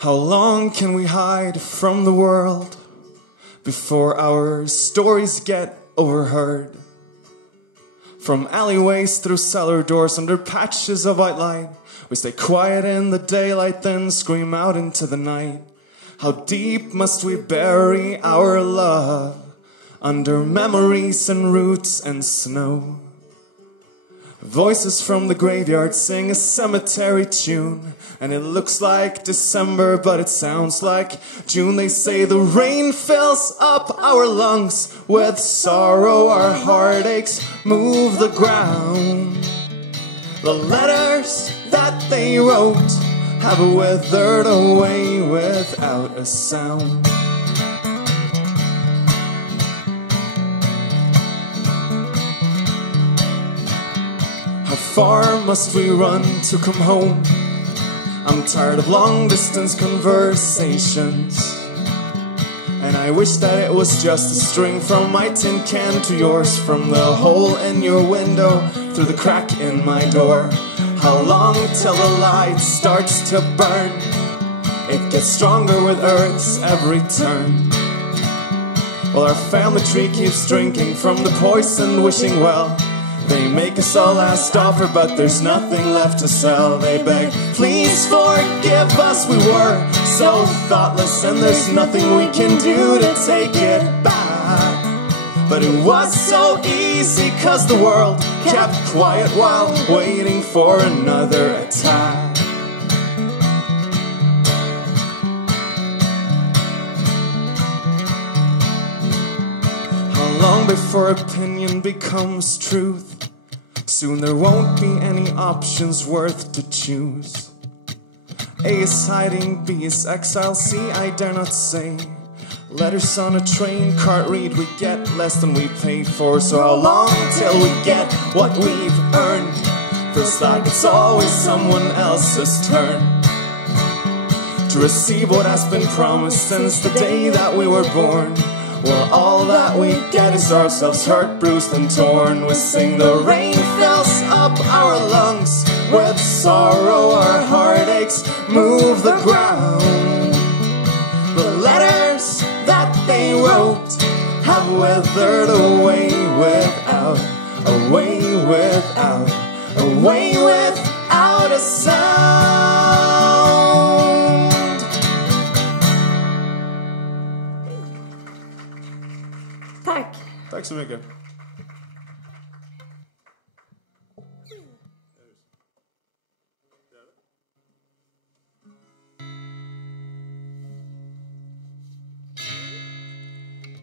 How long can we hide from the world before our stories get overheard? From alleyways through cellar doors under patches of white light, we stay quiet in the daylight, then scream out into the night. How deep must we bury our love under memories and roots and snow? Voices from the graveyard sing a cemetery tune, and it looks like December, but it sounds like June. They say the rain fills up our lungs with sorrow, our heartaches move the ground. The letters that they wrote have withered away without a sound. How far must we run to come home? I'm tired of long-distance conversations, and I wish that it was just a string from my tin can to yours, from the hole in your window through the crack in my door. How long till the light starts to burn? It gets stronger with Earth's every turn. Well, our family tree keeps drinking from the poisoned wishing well. They make us a last offer, but there's nothing left to sell. They beg, please forgive us, we were so thoughtless, and there's nothing we can do to take it back. But it was so easy, 'cause the world kept quiet while waiting for another attack. How long before opinion becomes truth? Soon there won't be any options worth to choose. A is hiding, B is exile, C I dare not say. Letters on a train, can't read, we get less than we paid for. So how long till we get what we've earned? Feels like it's always someone else's turn to receive what has been promised since the day that we were born. Well, all that we get is ourselves hurt, bruised and torn. We sing the rain fills up our lungs with sorrow, our heartaches move the ground. The letters that they wrote have withered away without a sound. Tack. Tack så mycket.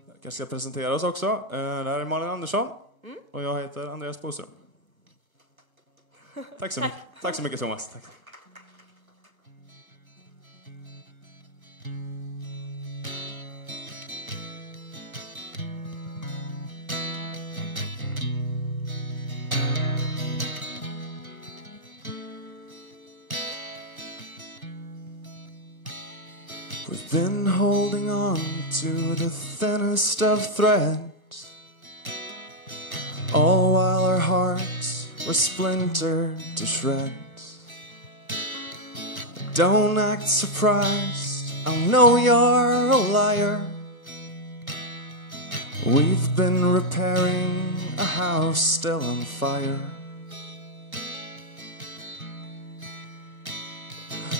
Jag kanske ska presentera oss också. Det här är Malin Andersson. Och jag heter Andreas Boström. Tack så mycket. Tack så mycket, Thomas. Tack. We've been holding on to the thinnest of threads, all while our hearts were splintered to shreds. Don't act surprised, I know you're a liar. We've been repairing a house still on fire.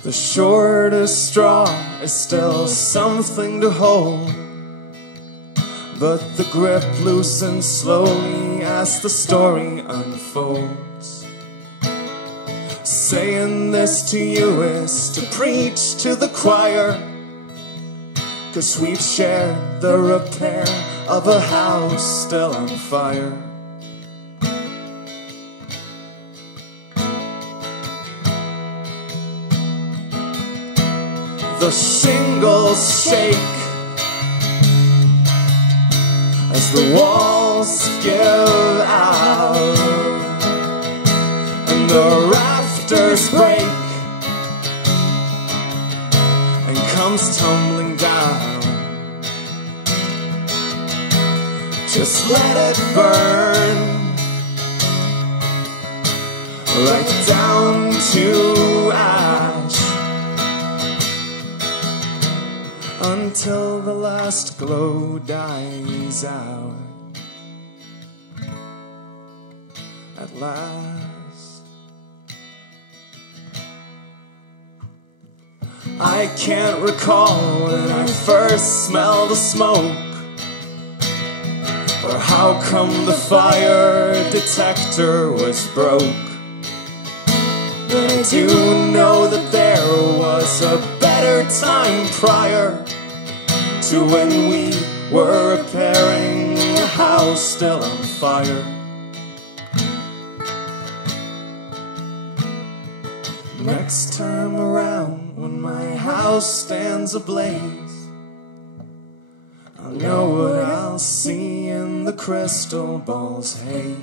The shortest straw is still something to hold, but the grip loosens slowly as the story unfolds. Saying this to you is to preach to the choir, 'cause we've shared the repair of a house still on fire. The shingles shake as the walls give out, and the rafters break and comes tumbling down. Just let it burn right down to ash. until the last glow dies out. At last, I can't recall when I first smelled the smoke, or how come the fire detector was broke. But I do know that there was a better time prior to when we were repairing a house still on fire. Next time around, when my house stands ablaze, I'll know what I'll see in the crystal ball's haze.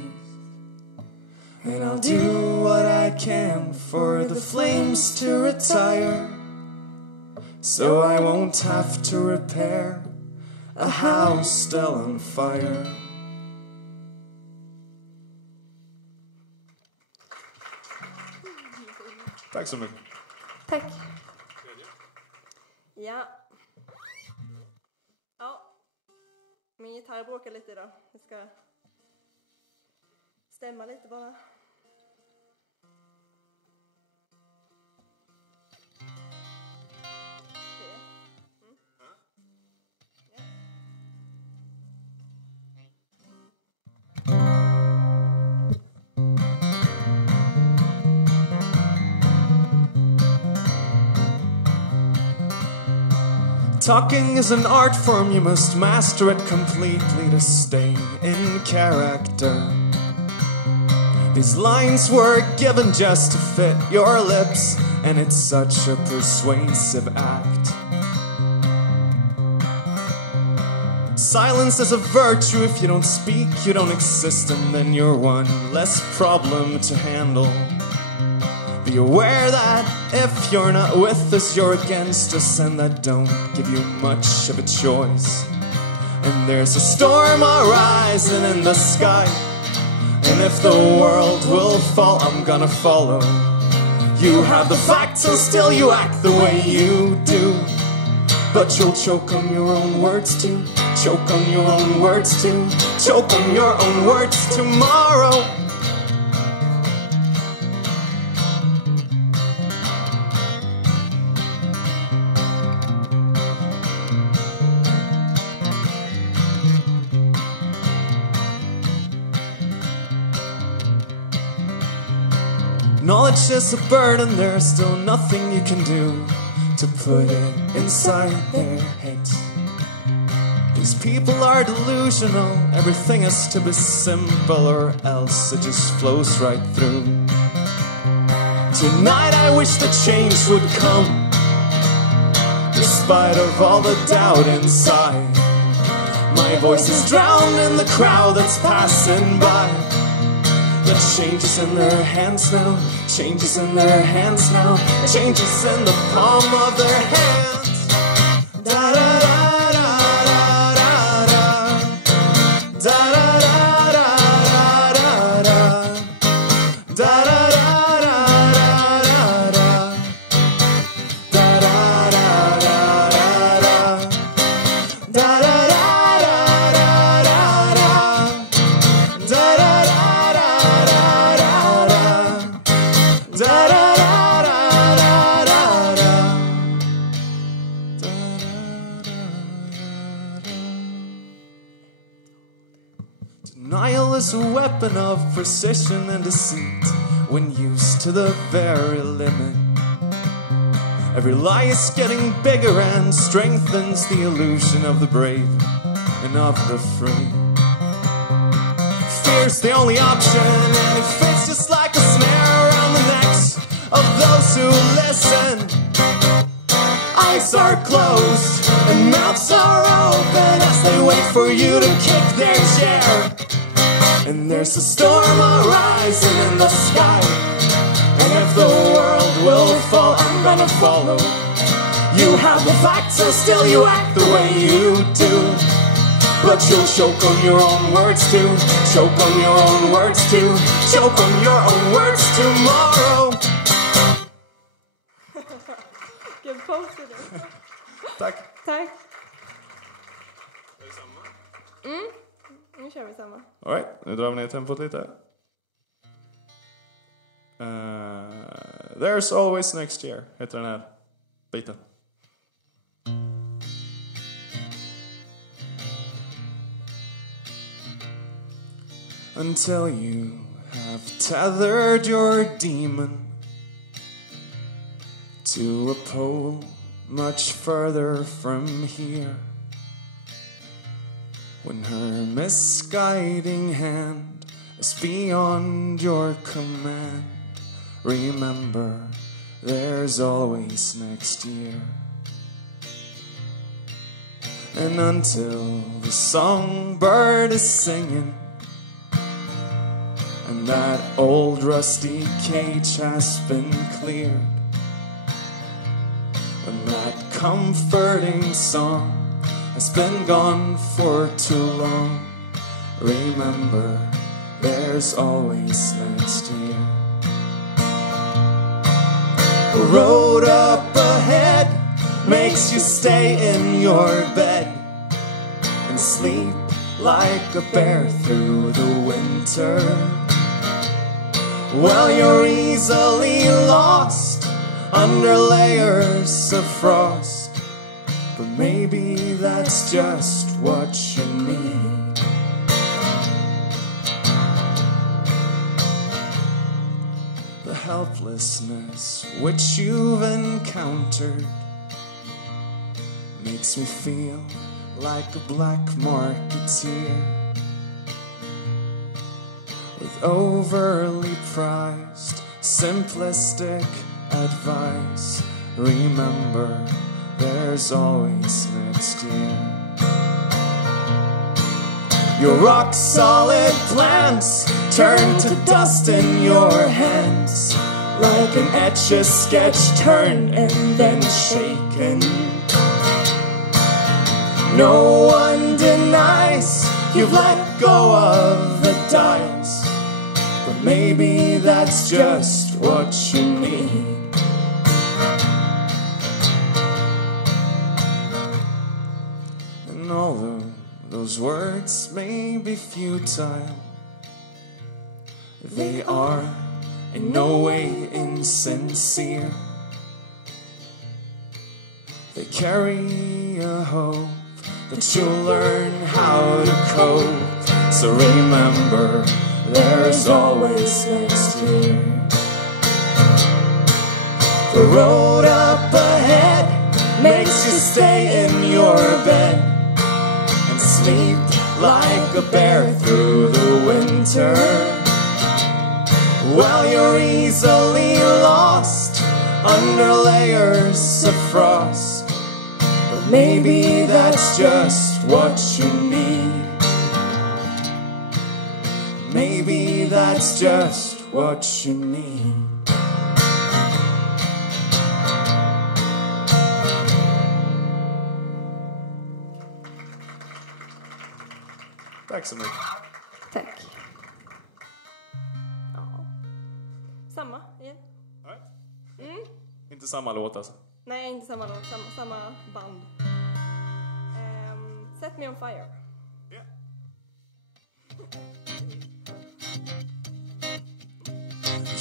And I'll do what I can for the flames to retire, so I won't have to repair a house still on fire. Tack så mycket. Tack. Ja. Ja. Min gitarr bråkar lite idag. Jag ska stämma lite bara. Talking is an art form, you must master it completely to stay in character. These lines were given just to fit your lips, and it's such a persuasive act. Silence is a virtue. If you don't speak, you don't exist, and then you're one less problem to handle. Be aware that if you're not with us, you're against us, and that don't give you much of a choice. And there's a storm arising in the sky, and if the world will fall, I'm gonna follow. You have the facts and still you act the way you do, but you'll choke on your own words too. Choke on your own words too. Choke on your own words tomorrow. Knowledge is a burden, there's still nothing you can do to put it inside their heads. These people are delusional, everything has to be simple or else it just flows right through. Tonight I wish the change would come, despite of all the doubt inside. My voice is drowned in the crowd that's passing by. The change is in their hands now, change is in their hands now, change is in the palm of their hands. Da da da da da da da da da da da da da da. Denial is a weapon of precision and deceit when used to the very limit. Every lie is getting bigger and strengthens the illusion of the brave and of the free. Fear's the only option, and it fits just like a snare around the necks of those who listen. Eyes are closed and mouths are open as they wait for you to kick their chair. And there's a storm arising in the sky, and if the world will fall, I'm gonna follow. You have the facts and still you act the way you do, but you'll choke on your own words too. Choke on your own words too. Choke on your own words tomorrow. Give pose to det. Tack. Tack. Nu kör vi samma. All right, nu drar vi ner tempot lite. There's always next year, heter den här biten. Until you have tethered your demon to a pole much further from here, when her misguiding hand is beyond your command, remember there's always next year. And until the songbird is singing and that old rusty cage has been cleared, when that comforting song has been gone for too long, remember there's always next year. The road up ahead makes you stay in your bed and sleep like a bear through the winter. Well, you're easily lost under layers of frost, but maybe that's just what you need. The helplessness which you've encountered makes me feel like a black marketeer with overly priced, simplistic advice. Remember, there's always next year. Your rock-solid plans turn to dust in your hands, like an etch-a-sketch turned and then shaken. No one denies you've let go of the dice, but maybe that's just what you need. And although those words may be futile, they are in no way insincere. They carry a hope that you'll learn how to cope. So remember, there's always next year. The road up ahead makes you stay in your bed and sleep like a bear through the winter. Well, you're easily lost under layers of frost, but maybe that's just what you need. Maybe that's just what you need. Tack så mycket. Tack. Ja. Samma igen. Inte samma låt alltså? Nej, inte samma låt. Samma band. Set Me On Fire. Yeah.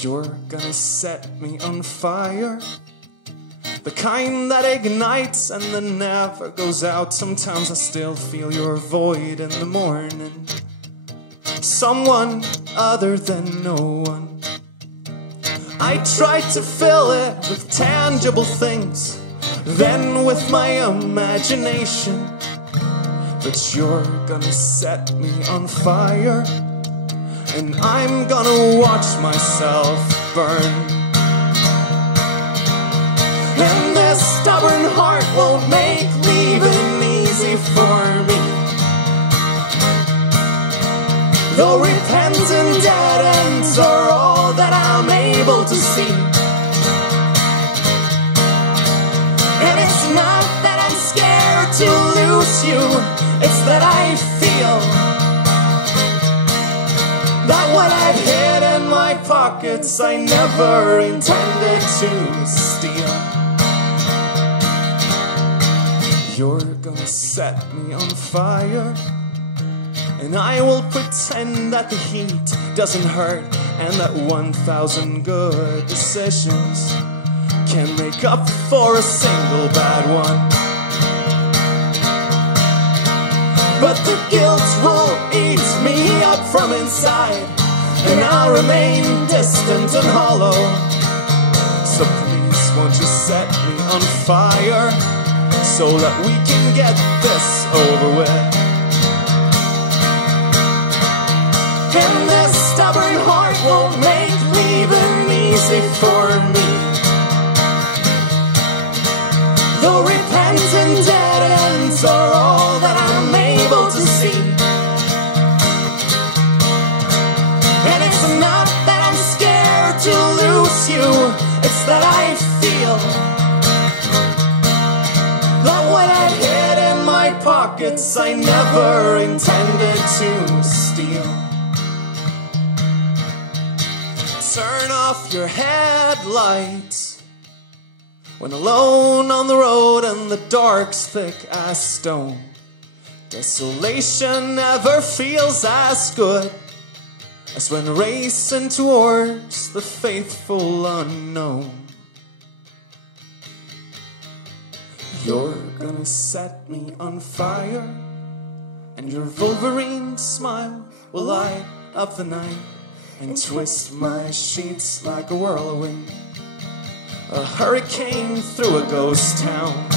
You're gonna set me on fire, the kind that ignites and then never goes out. Sometimes I still feel your void in the morning. Someone other than no one. I try to fill it with tangible things, then with my imagination. But you're gonna set me on fire, and I'm gonna watch myself burn. And this stubborn heart won't make leaving easy for me, though repentant dead ends are all that I'm able to see. And it's not that I'm scared to lose you, it's that I feel that what I've hid in my pockets I never intended to steal. You're gonna set me on fire, And I will pretend that the heat doesn't hurt, and that 1,000 good decisions can make up for a single bad one. But the guilt will eat me up from inside, and I'll remain distant and hollow. So please won't you set me on fire, so that we can get this over with. And this stubborn heart won't make leaving easy for me. Though repentant dead ends are all that I'm able to see. And it's not that I'm scared to lose you, it's that I feel that what I hid in my pockets I never intended to steal. Turn off your headlights when alone on the road and the dark's thick as stone. Desolation never feels as good as when racing towards the faithful unknown. You're gonna set me on fire, and your Wolverine smile will light up the night and twist my sheets like a whirlwind, a hurricane through a ghost town.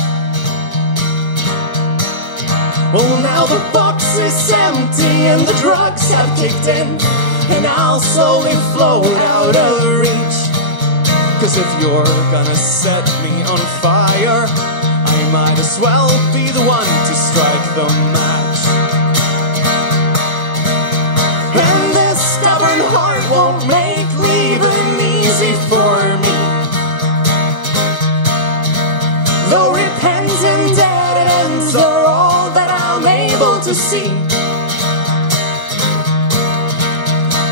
Well, now the box is empty and the drugs have kicked in, and I'll slowly float out of reach. 'Cause if you're gonna set me on fire, I might as well be the one to strike the match. And this stubborn heart won't make leaving easy for me. Though repentant dead ends are all that I'm able to see.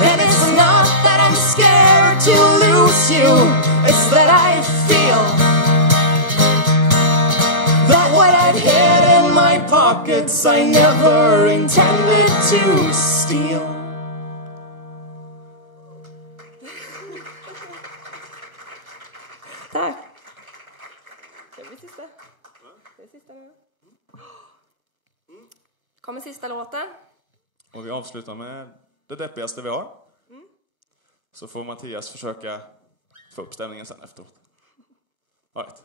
And it's not that I'm scared to lose you, it's that I feel that what I've hid in my pockets I never intended to steal. Tack. Det blir sista. Det är sista nu. Kommer sista låten. Och vi avslutar med det deppigaste vi har. Så får Mattias försöka få upp stämningen sen efteråt. All right.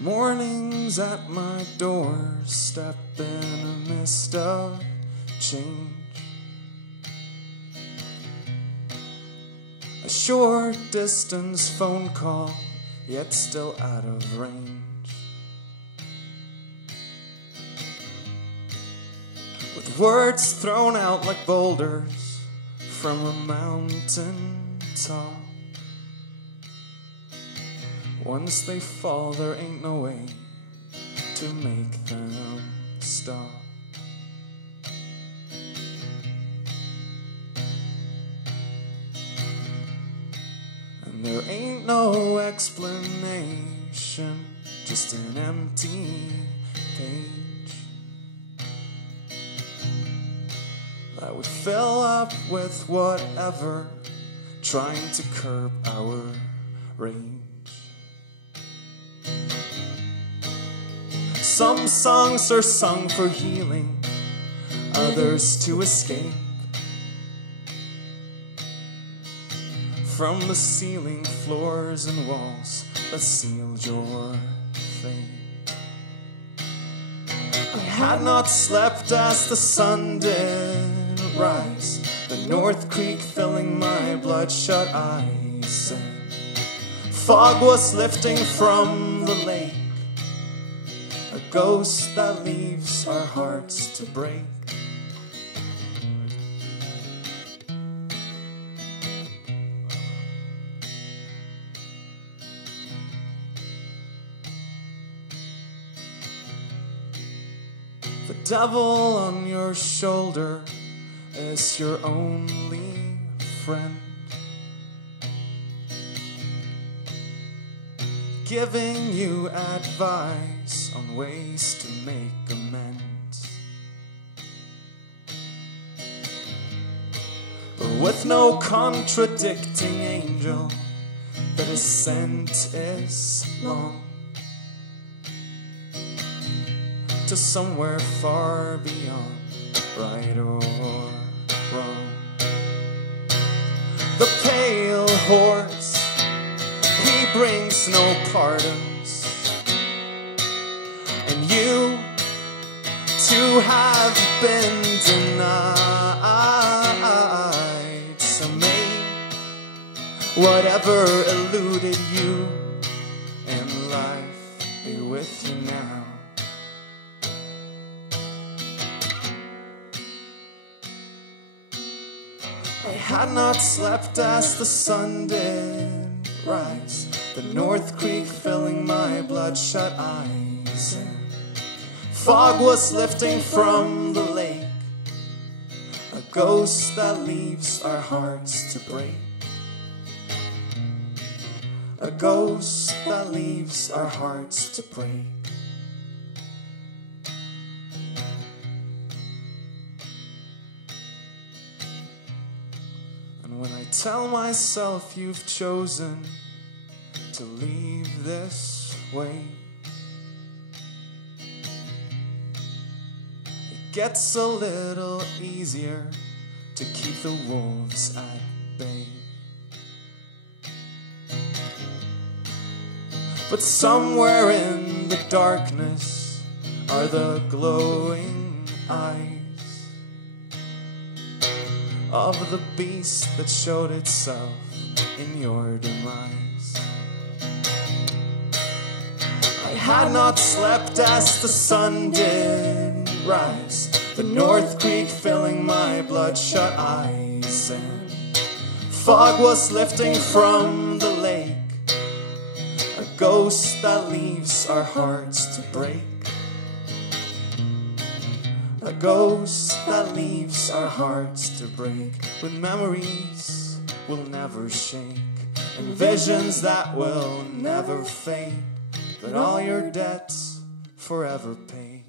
Mornings at my doorstep in a mist of change. A short distance phone call, yet still out of range. With words thrown out like boulders from a mountain top. Once they fall, there ain't no way to make them stop. And there ain't no explanation, just an empty page that we fill up with whatever, trying to curb our rage. Some songs are sung for healing, others to escape from the ceiling, floors and walls that sealed your fate. I had not slept as the sun did rise, the North Creek filling my bloodshot eyes. Fog was lifting from the lake, a ghost that leaves our hearts to break. The devil on your shoulder is your only friend. giving you advice on ways to make amends. But with no contradicting angel, the descent is long to somewhere far beyond right or wrong. The pale horse, he brings no pardons, and you too have been denied. So may whatever eluded you in life be with you now. I had not slept as the sun did rise, the North Creek filling my bloodshot eyes. Fog was lifting from the lake, a ghost that leaves our hearts to break. A ghost that leaves our hearts to break. And when I tell myself you've chosen to leave this way, it gets a little easier to keep the wolves at bay. But somewhere in the darkness are the glowing eyes of the beast that showed itself in your demise. I had not slept as the sun did rise, the North Creek filling my bloodshot eyes, and fog was lifting from the lake, a ghost that leaves our hearts to break. A ghost that leaves our hearts to break, with memories we'll never shake, and visions that will never fade, but all your debts forever paid.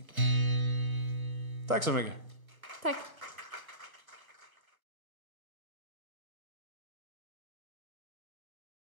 Tack så mycket.